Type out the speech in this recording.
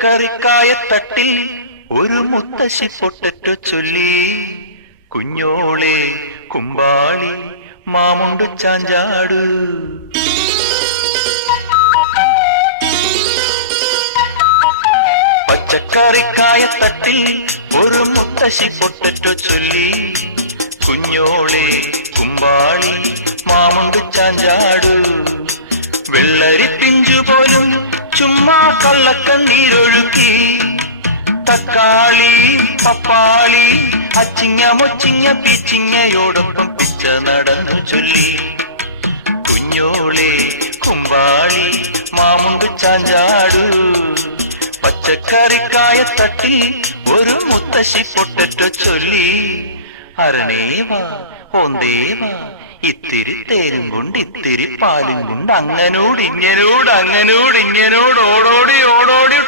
പച്ചക്കറിക്കായത്തട്ടിൽ ഒരു മുത്തശ്ശി പൊട്ടറ്റോ ചൊല്ലി, കുഞ്ഞോളെ കുമ്പാളി മാമുണ്ടു ചാഞ്ചാടു. പച്ചക്കറിക്കായത്തട്ടിൽ ഒരു മുത്തശ്ശി പൊട്ടറ്റോ ചൊല്ലി, കുഞ്ഞോളെ കുമ്പാളി മാമുണ്ടു ചാഞ്ചാടു. വെള്ളരി പിഞ്ചു പോലും ചുമ്മാ കള്ളക്കണ്ണീരൊഴുക്കി, തക്കാളി പപ്പാളി അച്ചിങ്ങ മൊച്ചിങ്ങ പീച്ചിങ്ങയോടൊപ്പം പിച്ച നടന്നു ചൊല്ലി, കുഞ്ഞോളെ കുമ്പാളി മാമുണ്ടു ചാഞ്ചാടു. പച്ചക്കറിക്കായത്തട്ടിൽ ഒരു മുത്തശ്ശി പൊട്ടറ്റോ ചൊല്ലി, അരണേവാ ഓന്തേവാ ഇത്തിരി തേരും കൊണ്ട് ഇത്തിരി പാലും കൊണ്ട് അങ്ങനോട് ഇങ്ങനോട് ഓടോടി